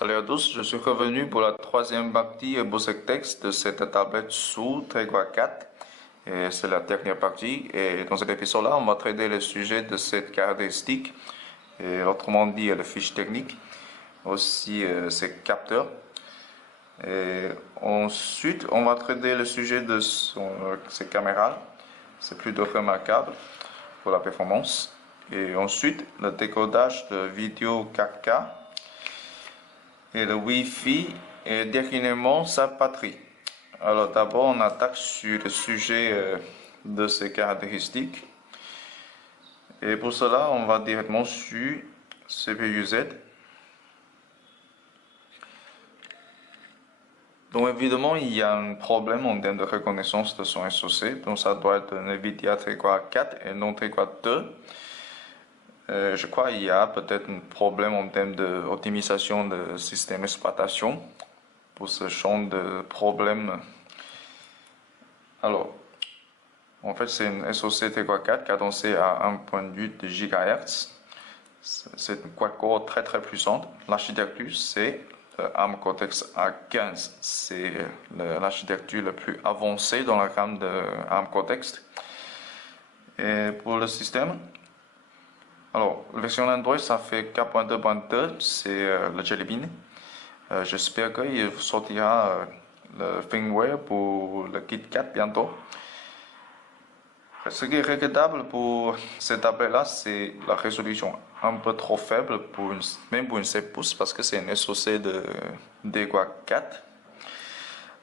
Salut à tous, je suis revenu pour la troisième partie Bosec Text de cette tablette sous Trégois 4. Et c'est la dernière partie. Et dans cet épisode-là, on va traiter le sujet de cette caractéristique, et autrement dit le fiche technique, aussi ses capteurs. Et ensuite, on va traiter le sujet de ses caméras. C'est plutôt remarquable pour la performance. Et ensuite, le décodage de vidéo 4K et le Wi-Fi et dernièrement sa batterie. Alors d'abord on attaque sur le sujet de ces caractéristiques et pour cela on va directement sur CPU-Z. Donc évidemment il y a un problème en termes de reconnaissance de son SoC, donc ça doit être un NVIDIA Tegra 4 et non Tegra 2. Je crois qu'il y a peut-être un problème en termes d'optimisation de système d'exploitation pour ce genre de problème. Alors, en fait, c'est une SoC Tegra 4 cadencée à 1.8 GHz. C'est une quad-core très très puissante. L'architecture, c'est ARM Cortex A15. C'est l'architecture la plus avancée dans la gamme de ARM Cortex. Et pour le système, alors, la version Android, ça fait 4.2.2, c'est le Jelly Bean. J'espère qu'il sortira le firmware pour le KitKat bientôt. Ce qui est regrettable pour cette tablette-là, c'est la résolution un peu trop faible, même pour une 7 pouces, parce que c'est une SoC de Tegra 4.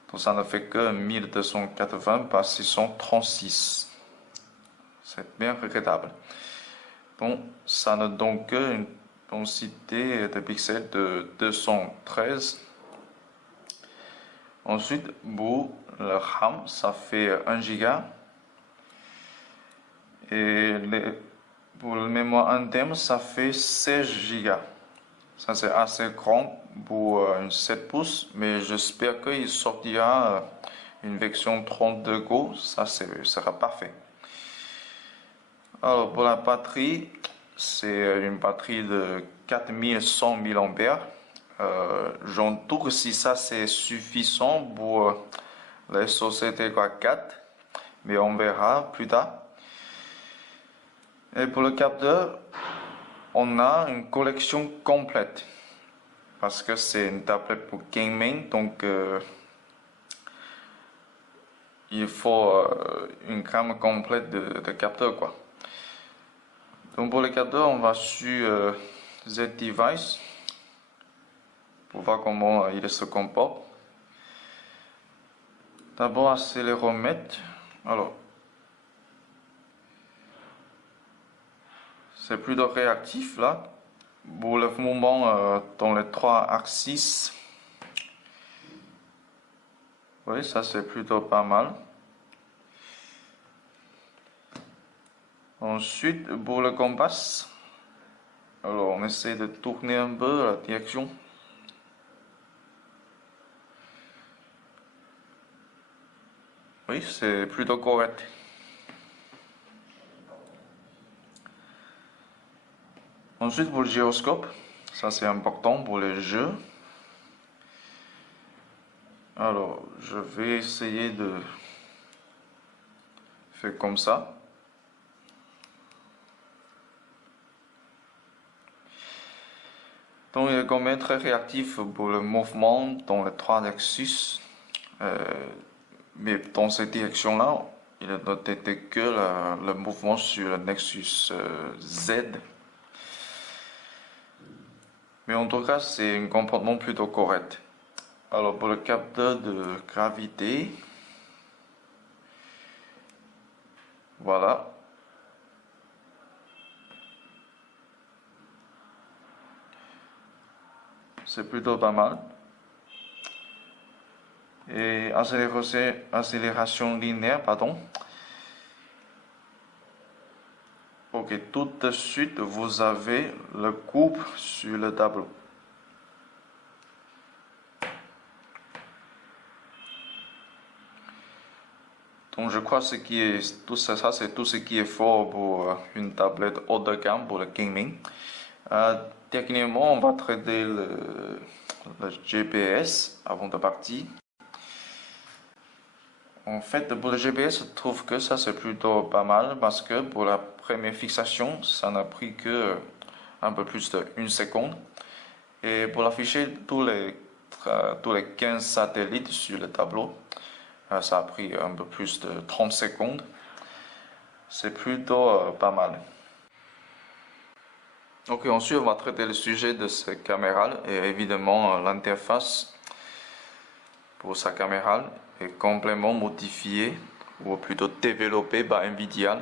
Donc ça ne fait que 1280 par 636. C'est bien regrettable. Donc ça ne donne qu'une densité de pixels de 213. Ensuite, pour le RAM, ça fait 1 Go. Et pour la mémoire interne, ça fait 16 Go. Ça c'est assez grand pour une 7 pouces, mais j'espère qu'il sortira une version 32 Go, ça sera parfait. Alors pour la batterie, c'est une batterie de 4100 mAh. J'entoure si ça c'est suffisant pour la SoC Tegra 4, mais on verra plus tard. Et pour le capteur, on a une collection complète parce que c'est une tablette pour gaming, donc il faut une gamme complète de capteurs quoi. Donc pour le capteur, on va sur Z-Device pour voir comment il se comporte. D'abord accéléromètre. Alors, c'est plutôt réactif là. Pour le mouvement dans les trois axes. Oui, ça c'est plutôt pas mal. Ensuite, pour le compas, alors on essaie de tourner un peu la direction. Oui, c'est plutôt correct. Ensuite, pour le gyroscope, ça c'est important pour les jeux. Alors, je vais essayer de faire comme ça. Donc, il est quand même très réactif pour le mouvement dans les trois axes. Mais dans cette direction-là, il ne détecte que le mouvement sur le Nexus Z. Mais en tout cas, c'est un comportement plutôt correct. Alors pour le capteur de gravité, voilà. C'est plutôt pas mal. Et accélération linéaire, pardon. Ok, tout de suite, vous avez le coupe sur le tableau. Donc je crois que tout ça c'est tout ce qui est fort pour une tablette haut de gamme pour le gaming. Dernièrement, on va traiter le GPS avant de partir. En fait, pour le GPS, je trouve que ça c'est plutôt pas mal parce que pour la première fixation, ça n'a pris que un peu plus d'une seconde. Et pour afficher tous les 15 satellites sur le tableau, ça a pris un peu plus de 30 secondes. C'est plutôt pas mal. Ok, ensuite on va traiter le sujet de sa caméra et évidemment l'interface pour sa caméra est complètement modifiée ou plutôt développée par Nvidia.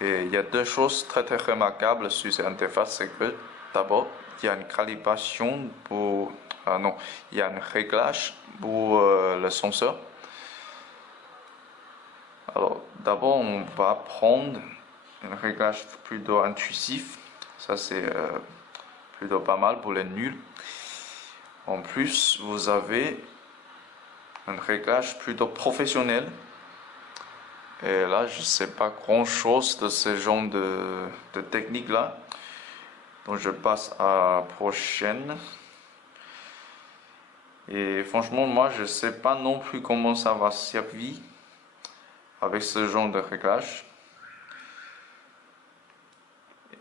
Et il y a deux choses très très remarquables sur cette interface, c'est que d'abord il y a une calibration pour non, il y a un réglage pour le senseur. Alors d'abord on va prendre un réglage plutôt intuitif, ça c'est plutôt pas mal pour les nuls. En plus vous avez un réglage plutôt professionnel. Et là, je ne sais pas grand-chose de ce genre de technique-là. Donc, je passe à la prochaine. Et franchement, moi, je ne sais pas non plus comment ça va servir avec ce genre de réglage.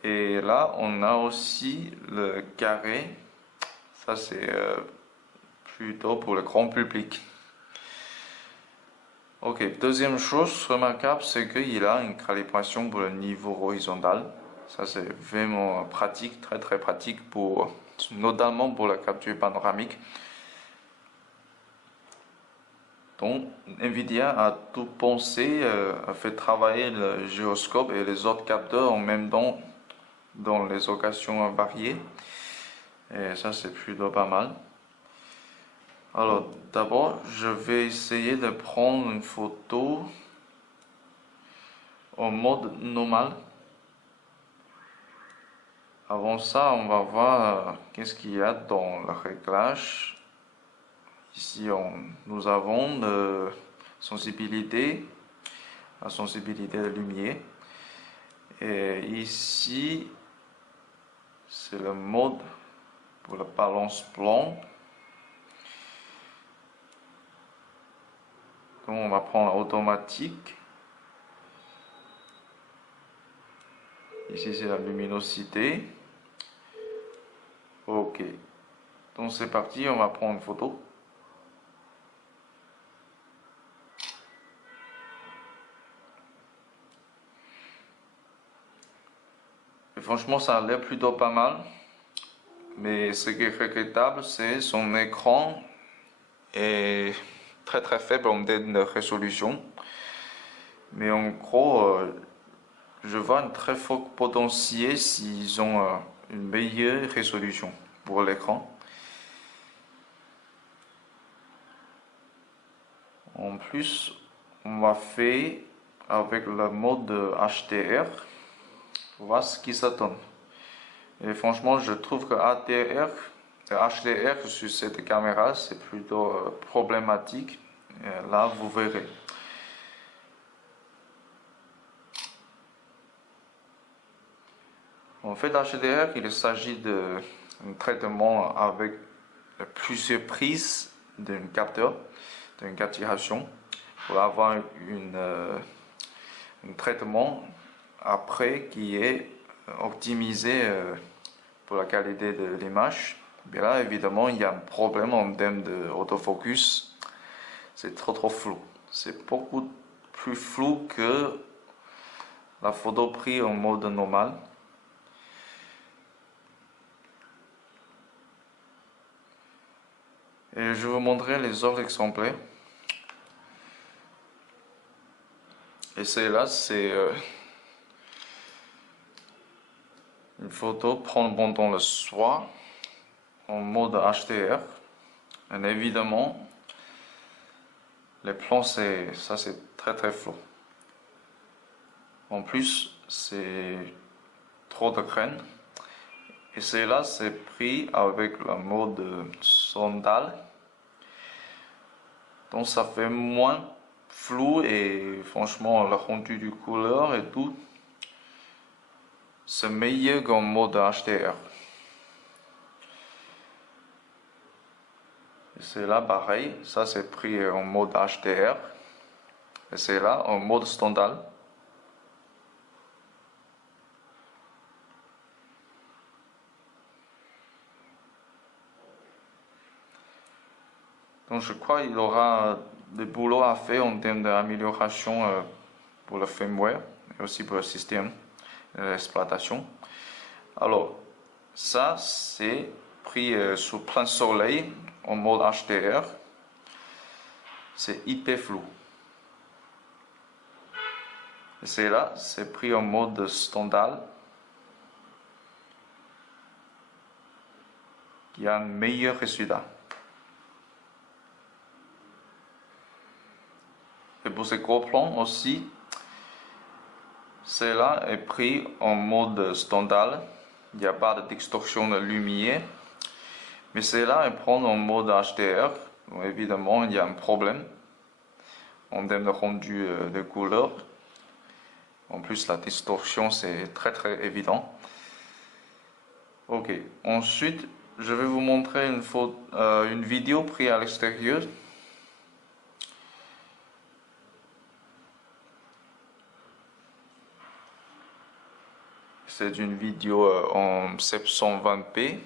Et là, on a aussi le carré. Ça, c'est plutôt pour le grand public. Ok, deuxième chose remarquable, c'est qu'il a une calibration pour le niveau horizontal. Ça, c'est vraiment pratique, très très pratique, notamment pour la capture panoramique. Donc, Nvidia a tout pensé, a fait travailler le gyroscope et les autres capteurs en même temps dans les occasions variées. Et ça, c'est plutôt pas mal. Alors, d'abord, je vais essayer de prendre une photo en mode normal. Avant ça, on va voir qu'est-ce qu'il y a dans le réglage. Ici, nous avons la sensibilité de lumière. Et ici, c'est le mode pour la balance blanc. Donc, on va prendre automatique. Ici, c'est la luminosité. Ok. Donc, c'est parti, on va prendre une photo. Et franchement, ça a l'air plutôt pas mal. Mais ce qui est regrettable, c'est son écran est très très faible en termes de résolution. Mais en gros, je vois un très fort potentiel s'ils ont une meilleure résolution pour l'écran. En plus, on va faire avec le mode HDR pour voir ce qui ça donne. Et franchement, je trouve que HDR sur cette caméra, c'est plutôt problématique. Et là, vous verrez. En fait, HDR, il s'agit d'un traitement avec plusieurs prises d'un capteur, d'une capturation, pour avoir un traitement après qui est optimisé pour la qualité de l'image. Mais là, évidemment, il y a un problème en termes d'autofocus. C'est trop flou. C'est beaucoup plus flou que la photo prise en mode normal. Et je vais vous montrer les autres exemplaires. Et celle-là, c'est une photo prendre pendant le soir en mode HDR. Et évidemment, les plans, ça c'est très très flou. En plus, c'est trop de graines. Et celle-là, c'est pris avec le mode sondal. Donc ça fait moins flou et franchement, le rendu du couleur et tout, c'est meilleur qu'en mode HDR. C'est là pareil, ça c'est pris en mode HDR. Et c'est là en mode standard. Donc je crois qu'il aura des boulots à faire en termes d'amélioration pour le firmware et aussi pour le système d'exploitation. Alors, ça c'est pris sous plein soleil en mode HDR. C'est hyper flou. Et c'est là, c'est pris en mode standard. Il y a un meilleur résultat. Et pour ces gros plans aussi, cela est pris en mode standard. Il n'y a pas de distorsion de lumière. Mais cela est pris en mode HDR. Donc évidemment, il y a un problème en termes de rendu de couleur. En plus, la distorsion, c'est très évident. Ok, ensuite, je vais vous montrer une vidéo prise à l'extérieur. C'est une vidéo en 720p.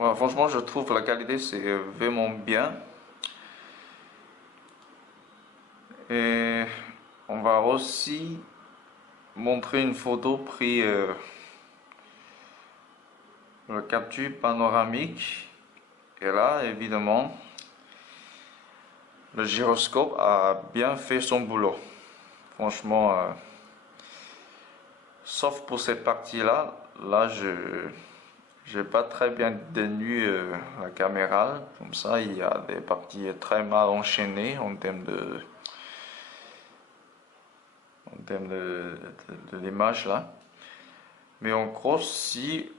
Voilà, franchement, je trouve que la qualité c'est vraiment bien. Et on va aussi montrer une photo prise le capture panoramique. Et là, évidemment, le gyroscope a bien fait son boulot. Franchement, sauf pour cette partie-là, je n'ai pas très bien détenu la caméra. Comme ça, il y a des parties très mal enchaînées en termes de l'image là. Mais en gros, si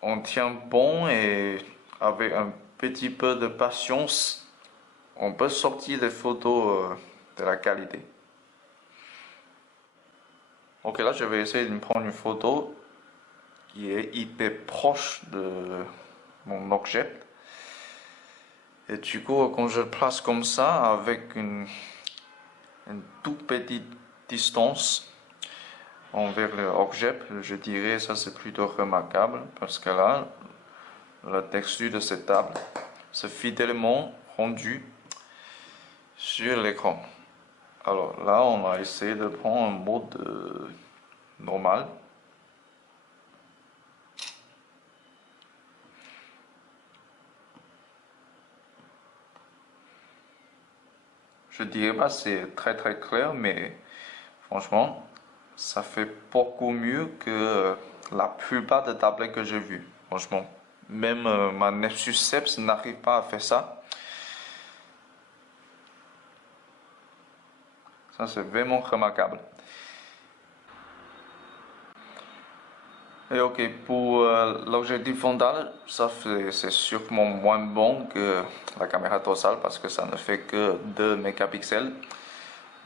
on tient bon et avec un petit peu de patience, on peut sortir des photos de la qualité. Ok, là je vais essayer de me prendre une photo qui est hyper proche de mon objet. Et du coup, quand je le place comme ça, avec une toute petite distance envers l'objet, je dirais ça c'est plutôt remarquable parce que là, la texture de cette table, c'est fidèlement rendu sur l'écran. Alors là, on va essayer de prendre un mode normal. Je dirais pas c'est très clair, mais franchement, ça fait beaucoup mieux que la plupart des tablettes que j'ai vues. Franchement, même ma Nexus 7 n'arrive pas à faire ça. Ça, c'est vraiment remarquable. Et ok, pour l'objectif frontal, ça c'est sûrement moins bon que la caméra dorsale parce que ça ne fait que 2 mégapixels.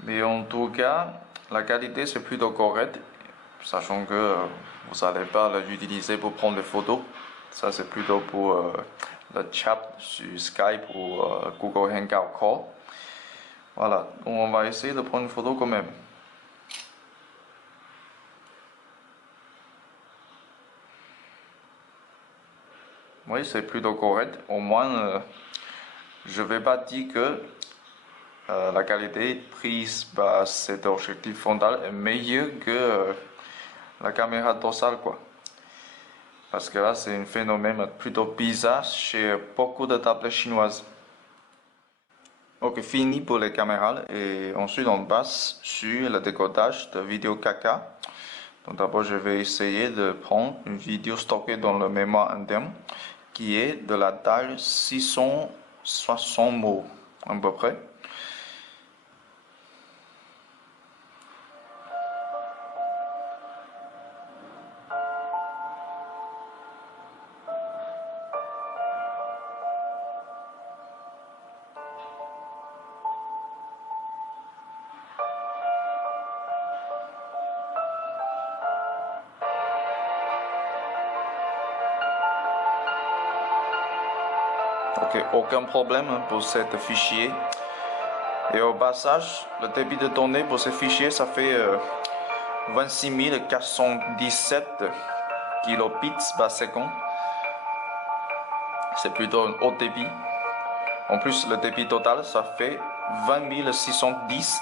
Mais en tout cas, la qualité c'est plutôt correct, sachant que vous n'allez pas l'utiliser pour prendre des photos. Ça c'est plutôt pour le chat sur Skype ou Google Hangout Call. Voilà, donc on va essayer de prendre une photo quand même. Oui, c'est plutôt correct. Au moins, je ne vais pas dire que la qualité prise par cet objectif frontal est meilleure que la caméra dorsale, quoi. Parce que là, c'est un phénomène plutôt bizarre chez beaucoup de tablettes chinoises. Ok, fini pour les caméras et ensuite on passe sur le décodage de vidéo 4K. Donc d'abord, je vais essayer de prendre une vidéo stockée dans le mémoire interne qui est de la taille 660 mots à peu près. Ok, aucun problème pour ce fichier. Et au passage, le débit de données pour ce fichier, ça fait 26 417 kilobits par seconde. C'est plutôt un haut débit. En plus, le débit total, ça fait 20 610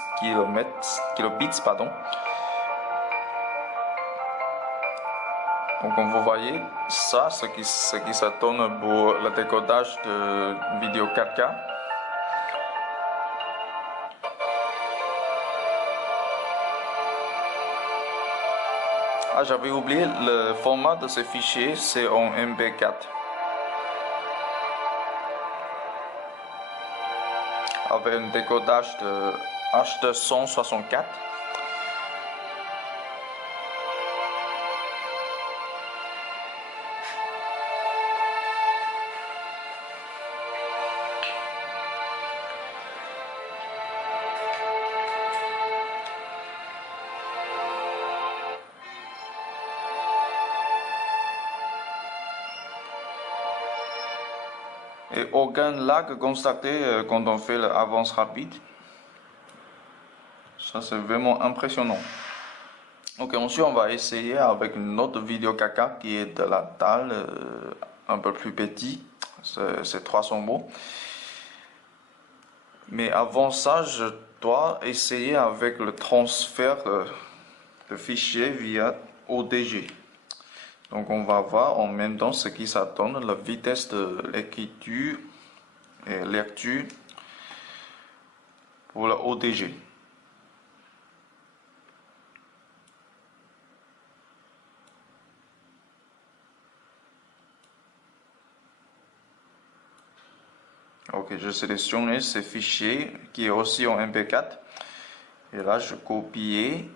kilobits. Pardon. Donc, comme vous voyez, ça, ce qui ça donne pour le décodage de vidéo 4K. Ah, j'avais oublié, le format de ce fichier, c'est en MP4. Avec un décodage de H264. Et aucun lag constaté quand on fait l'avance rapide. Ça, c'est vraiment impressionnant. Ok, ensuite, on va essayer avec une autre vidéo caca qui est de la taille un peu plus petit. C'est 300 mots. Mais avant ça, je dois essayer avec le transfert de fichiers via ODG. Donc on va voir en même temps ce qui ça donne, la vitesse de l'écriture et lecture pour le ODG. Ok, je sélectionne ce fichier qui est aussi en MP4. Et là, je copie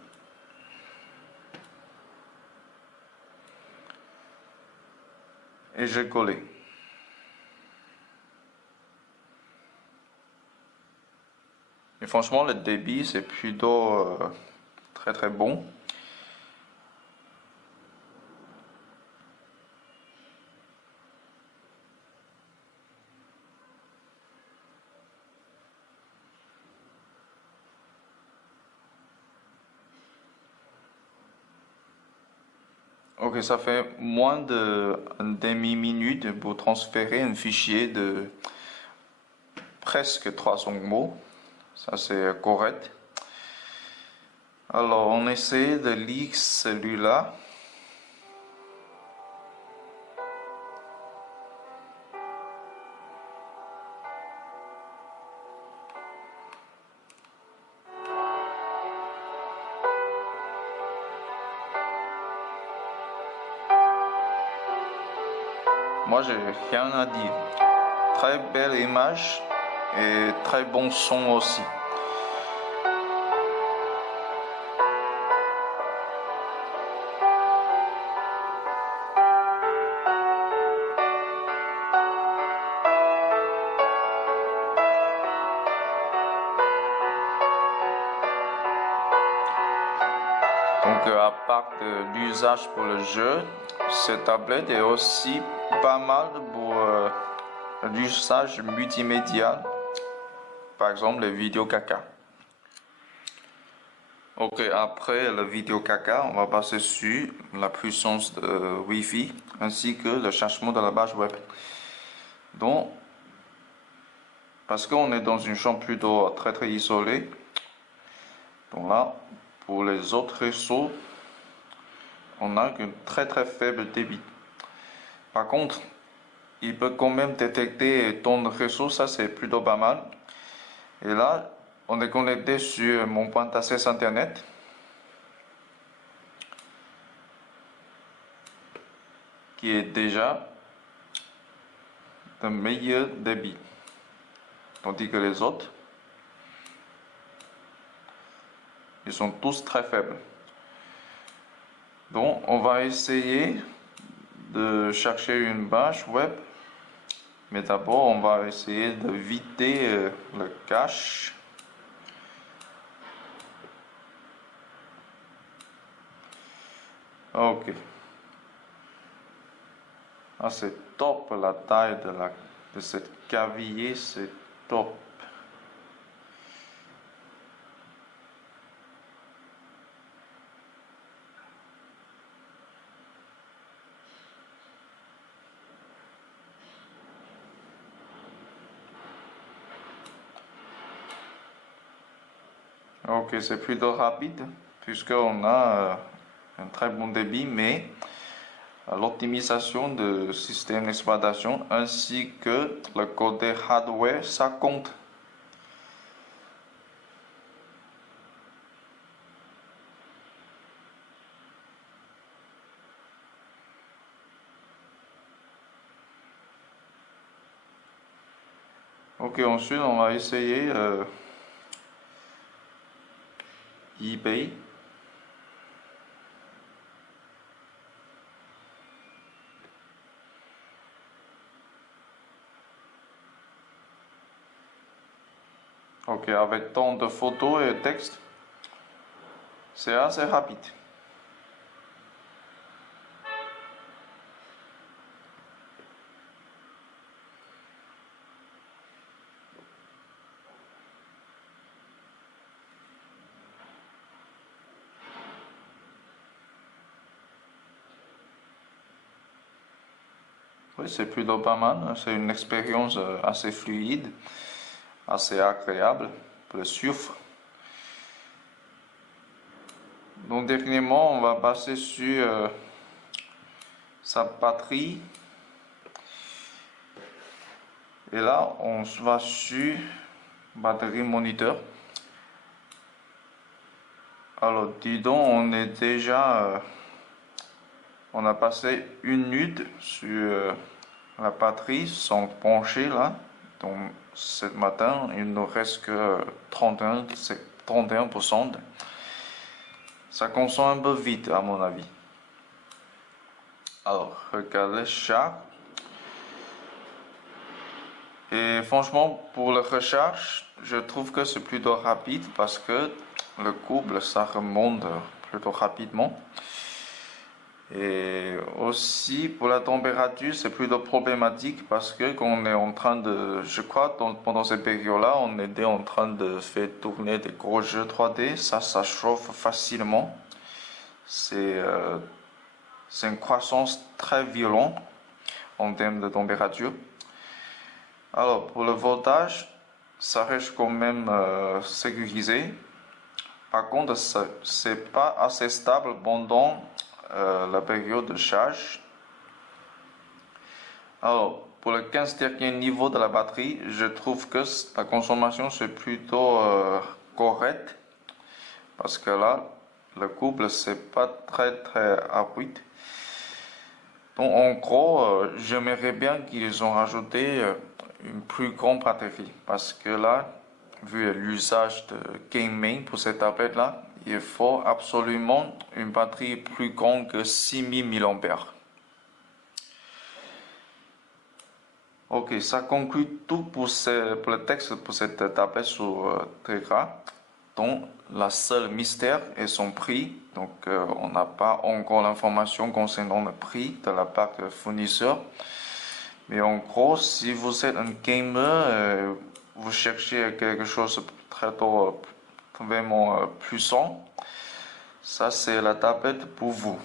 et je colle. Et franchement, le débit, c'est plutôt très très bon. Ok, ça fait moins d'une demi-minute pour transférer un fichier de presque 300 mots. Ça, c'est correct. Alors, on essaie de lire celui-là. Moi, j'ai rien à dire. Très belle image et très bon son aussi. Donc, à part de l'usage pour le jeu, cette tablette est aussi pas mal pour l'usage multimédia, par exemple les vidéos caca. Ok, après la vidéo caca, on va passer sur la puissance de Wi-Fi ainsi que le chargement de la page web. Donc, parce qu'on est dans une chambre plutôt très très isolée, donc là, pour les autres réseaux, on a un très très faible débit. Par contre, il peut quand même détecter ton réseau, ça c'est plutôt pas mal. Et là, on est connecté sur mon point d'accès internet. Qui est déjà de meilleur débit. Tandis que les autres, ils sont tous très faibles. Donc, on va essayer de chercher une page web. Mais d'abord, on va essayer de vider le cache. Ok. Ah, c'est top la taille de la de cette cavalier, c'est top. Ok, c'est plutôt rapide puisqu'on a un très bon débit, mais l'optimisation de système d'exploitation ainsi que le côté hardware, ça compte. Ok, ensuite on va essayer eBay. Ok, avec tant de photos et texte, c'est assez rapide. Oui, c'est plutôt pas mal. C'est une expérience assez fluide, assez agréable pour le suivre. Donc, dernièrement, on va passer sur sa batterie. Et là, on va sur batterie moniteur. Alors, dis donc, on a passé 1 minute sur la batterie sans pencher là. Donc, ce matin, il ne reste que 31%. Ça consomme un peu vite, à mon avis. Alors, regardez ça. Et franchement, pour la recharge, je trouve que c'est plutôt rapide parce que le couple, ça remonte plutôt rapidement. Et aussi pour la température, c'est plutôt problématique parce que quand on est en train de, je crois, pendant cette période-là, on était en train de faire tourner des gros jeux 3D. Ça chauffe facilement. C'est une croissance très violente en termes de température. Alors, pour le voltage, ça reste quand même sécurisé. Par contre, c'est pas assez stable pendant la période de charge. Alors, pour le 15 dernier niveau de la batterie, je trouve que la consommation c'est plutôt correct. Parce que là, le couple c'est pas très rapide. Donc en gros, j'aimerais bien qu'ils ont rajouté une plus grande batterie. Parce que là, vu l'usage de gaming pour cette tablette là, il faut absolument une batterie plus grande que 6000 mAh. Ok, ça conclut tout pour le texte pour cette tablette sur Tegra. Donc, la seule mystère est son prix. Donc, on n'a pas encore l'information concernant le prix de la part du fournisseur. Mais en gros, si vous êtes un gamer, vous cherchez quelque chose de très vraiment puissant, ça c'est la tablette pour vous.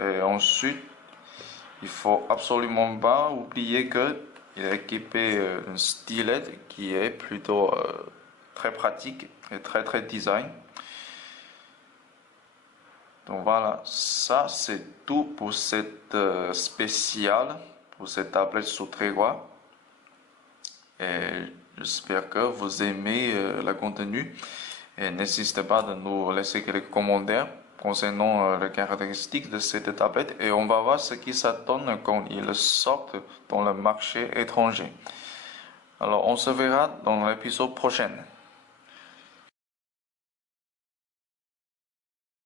Et ensuite, il faut absolument pas oublier que il est équipé d'un stylet qui est plutôt très pratique et très design. Donc voilà, ça c'est tout pour cette spéciale, pour cette tablette sous Tegra. Et j'espère que vous aimez le contenu. Et n'hésitez pas de nous laisser quelques commentaires concernant les caractéristiques de cette tablette et on va voir ce qui s'attend quand ils sortent dans le marché étranger. Alors on se verra dans l'épisode prochain.